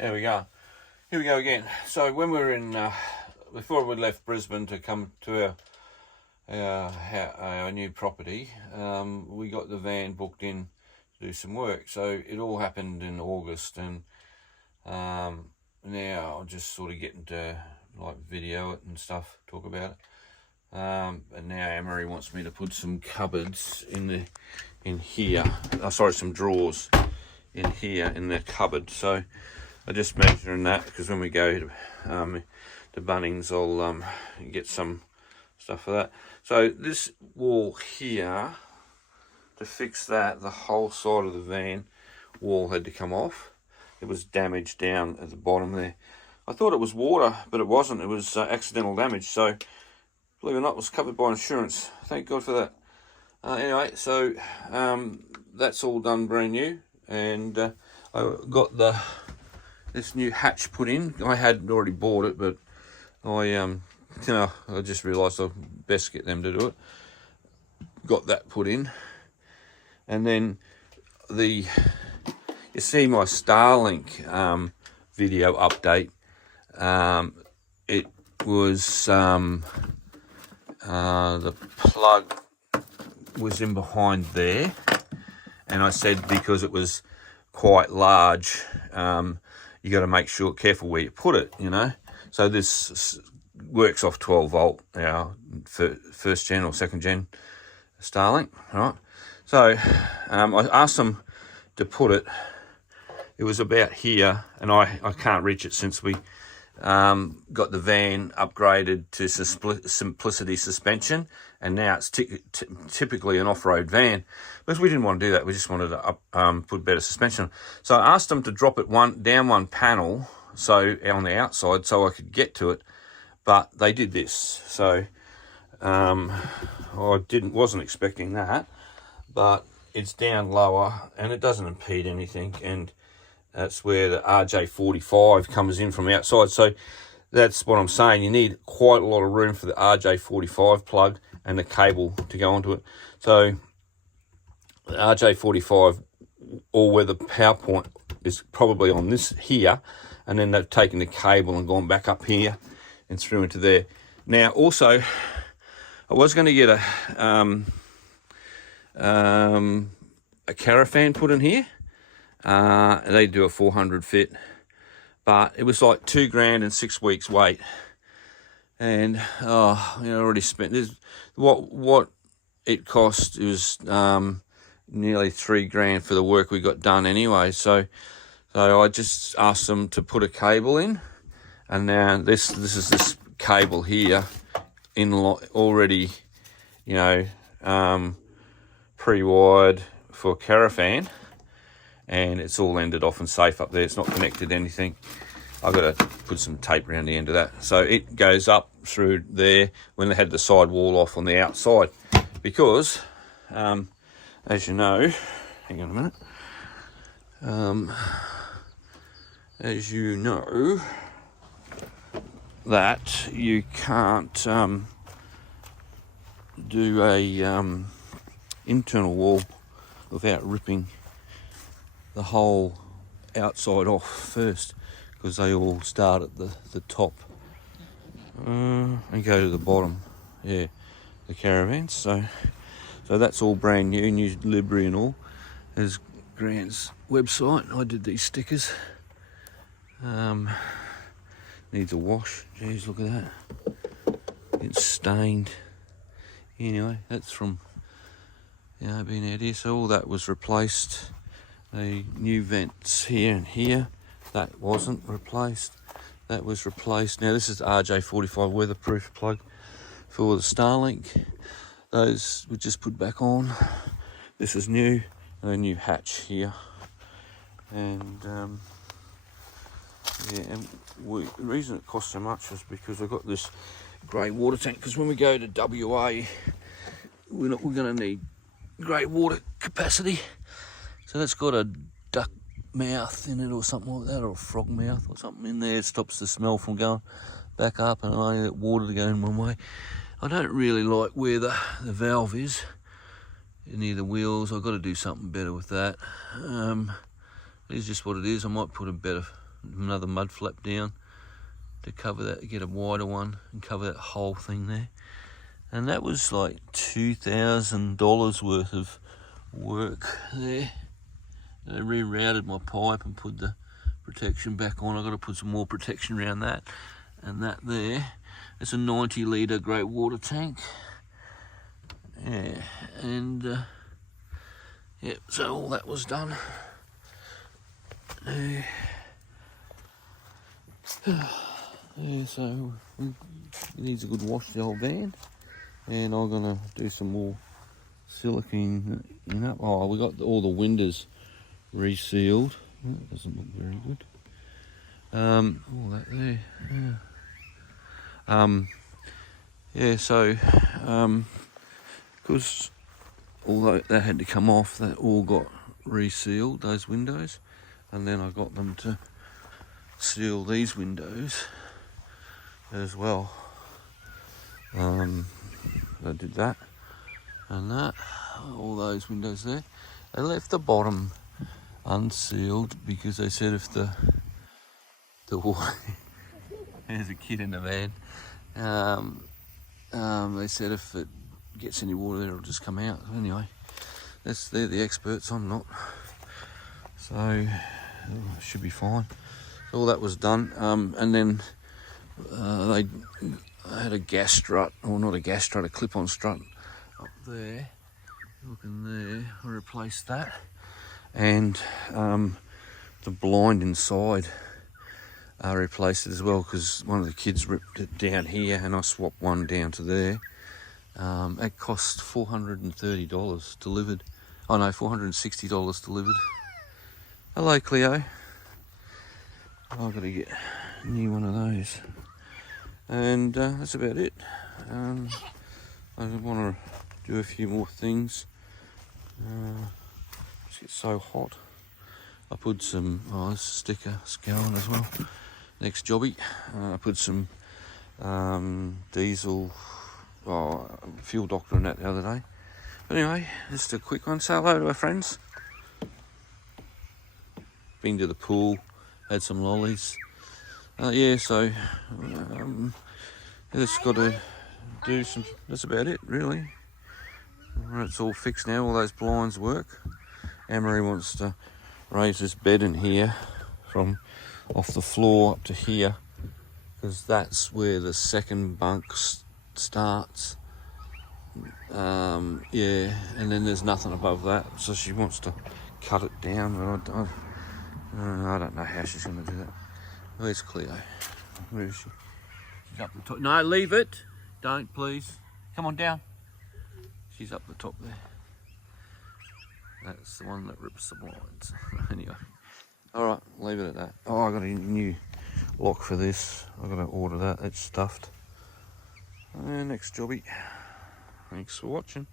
Here we go. Here we go again. So when we were in, before we left Brisbane to come to our new property, we got the van booked in to do some work. So it all happened in August, and now I'm just sort of getting to like video it and stuff, talk about it. And now Amory wants me to put some cupboards in here. Some drawers in here in the cupboard. So I'm just measuring that, because when we go to Bunnings, I'll get some stuff for that. So this wall here, to fix that, the whole side of the van wall had to come off. It was damaged down at the bottom there. I thought it was water, but it wasn't. It was accidental damage. So believe it or not, it was covered by insurance. Thank God for that. Anyway, so that's all done brand new, and I got this new hatch put in. I had already bought it, but I just realised I'd best get them to do it. Got that put in, and then you see my Starlink video update. It was the plug was in behind there, and I said because it was quite large, you got to make sure, careful where you put it, So this works off 12 volt, first gen or second gen Starlink, right? So I asked them to put it. It was about here, and I can't reach it since we got the van upgraded to Simplicity suspension, and now it's typically an off-road van. But we didn't want to do that. We just wanted to put better suspension on. So I asked them to drop it down one panel, so on the outside, so I could get to it. But they did this, so I wasn't expecting that. But it's down lower, and it doesn't impede anything, and that's where the RJ45 comes in from outside. So that's what I'm saying. You need quite a lot of room for the RJ45 plug and the cable to go onto it. So the RJ45 all-weather power point is probably on this here, and then they've taken the cable and gone back up here and through into there. Now, also, I was going to get a caravan put in here. They do a 400 fit, but it was like $2,000 and 6 weeks wait, and I already spent this. What it cost, it was nearly $3,000 for the work we got done anyway. So I just asked them to put a cable in, and now this is this cable here in already, pre-wired for caravan. And it's all ended off and safe up there. It's not connected to anything. I've got to put some tape around the end of that. So it goes up through there when they had the side wall off on the outside. Because, as you know, hang on a minute. As you know, that you can't do a internal wall without ripping the whole outside off first, because they all start at the top and go to the bottom. The caravans. So that's all brand new livery and all. There's Grant's website. I did these stickers. Needs a wash. Jeez, look at that. It's stained. Anyway, that's from being out here. So all that was replaced. The new vents here and here, that wasn't replaced. That was replaced. Now this is the RJ45 weatherproof plug for the Starlink. Those we just put back on. This is new, a new hatch here. And and the reason it costs so much is because I've got this grey water tank, because when we go to WA, we're going to need grey water capacity. So that's got a duck mouth in it or something like that, or a frog mouth or something in there. It stops the smell from going back up, and I need water to go in one way. I don't really like where the valve is near the wheels. I've got to do something better with that. It's just what it is. I might put a better another mud flap down to cover that, get a wider one and cover that whole thing there. And that was like $2,000 worth of work there. I rerouted my pipe and put the protection back on. I've got to put some more protection around that. And that there, it's a 90 litre great water tank. Yeah, and yeah, so all that was done. Yeah, so it needs a good wash, the old van. And I'm gonna do some more silicone, you know. Oh, we got all the windows resealed. That doesn't look very good. All that there. Yeah. So because although that had to come off, that all got resealed, those windows, and then I got them to seal these windows as well. I did that and that, all those windows there. They left the bottom unsealed because they said if the water there's a kid in the van. They said if it gets any water there, it'll just come out. Anyway, they're the experts, I'm not. So it should be fine. So all that was done, and then they had a gas strut, or not a gas strut, a clip-on strut up there. Looking there, I replaced that, and the blind inside I replaced it as well because one of the kids ripped it down here, and I swapped one down to there. It cost $430 delivered. Oh no, $460 delivered. Hello, Cleo. I've got to get a new one of those. And that's about it. I want to do a few more things. It's so hot. I put some this sticker's going as well. Next jobby, I put some diesel fuel doctor in that the other day. But anyway, just a quick one. Say hello to our friends. Been to the pool, had some lollies. Yeah, so just got to do some. That's about it, really. It's all fixed now. All those blinds work. Anne-Marie wants to raise this bed in here from off the floor up to here because that's where the second bunk starts. Yeah, and then there's nothing above that, so she wants to cut it down, but I don't know how she's going to do that. Where's Cleo? Where is she? She's up the top. No, leave it. Don't, please. Come on down. She's up the top there. That's the one that rips the blinds. Anyway. Alright, leave it at that. Oh, I got a new lock for this. I got to order that. It's stuffed. And next jobby. Thanks for watching.